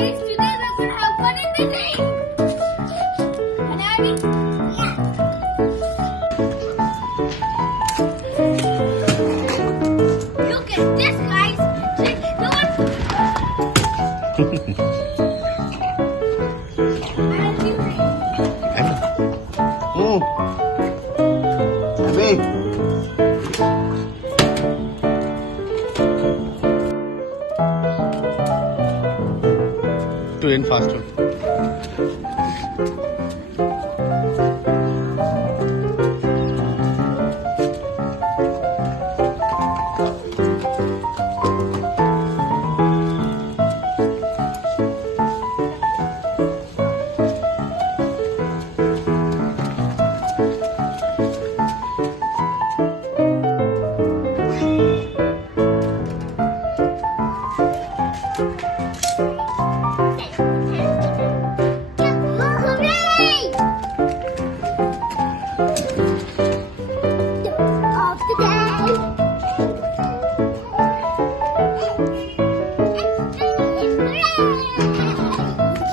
guys, today we're gonna have fun in the rain. And Abby? Yeah. Look at this, guys. Abby. To end faster.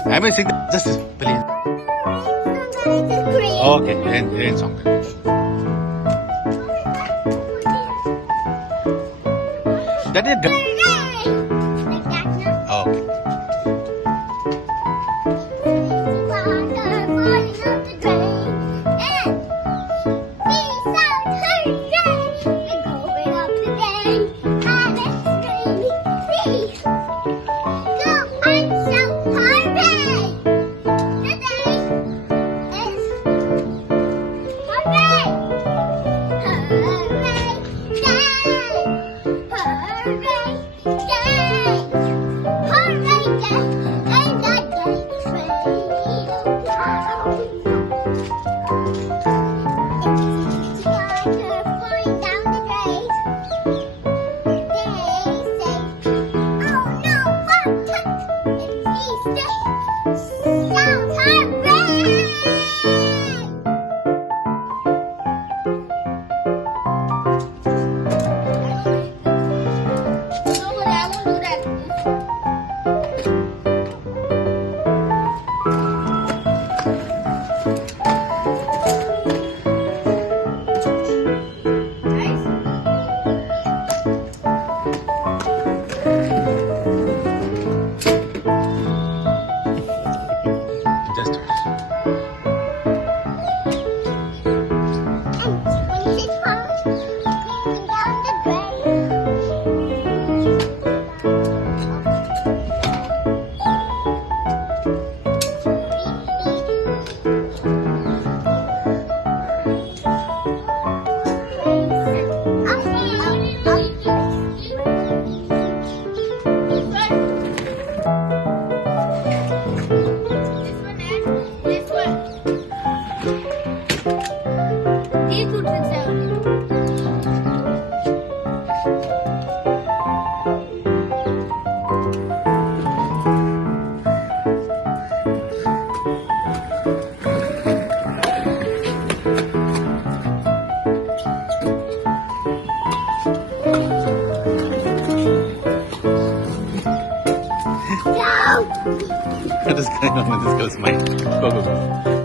Abby, sing just please. Okay, end song. That is good. Okay. What is going on with this girl's mind? Go.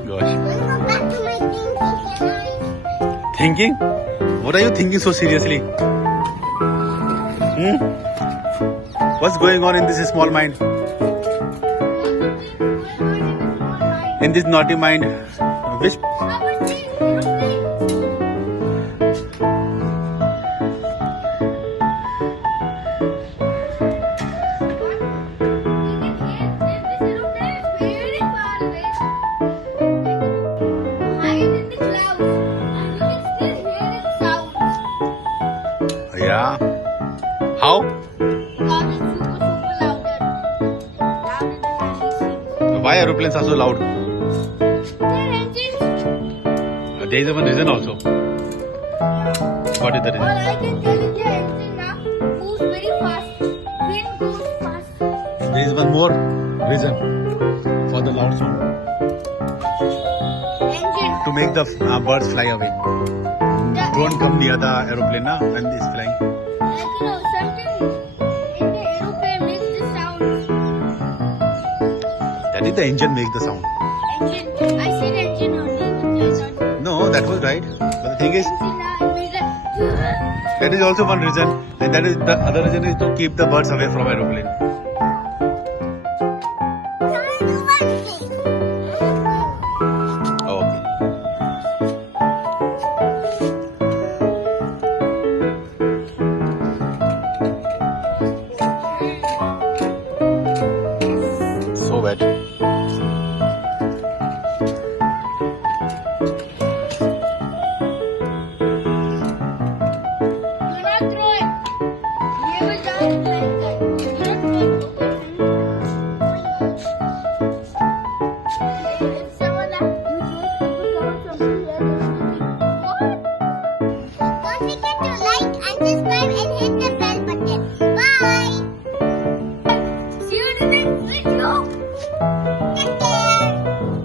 Gosh. Thinking? What are you thinking so seriously? What's going on in this small mind? In this naughty mind? Which? Yeah. How? Because it's super louder. Louder than anything. Why aeroplanes are so loud? Their engines. There is one reason also. What is the All reason? I can tell is the engine now moves very fast. Wind goes fast. There is one more reason for the loud sound. Engine. To make the birds fly away. Don't come near the aeroplane na, when it's flying. Like, something in the aeroplane makes the sound. think the engine makes the sound. Engine. I said engine only. No, that was right. But the thing is, that is also one reason, and that is the other reason is to keep the birds away from aeroplane. Okay. So wet.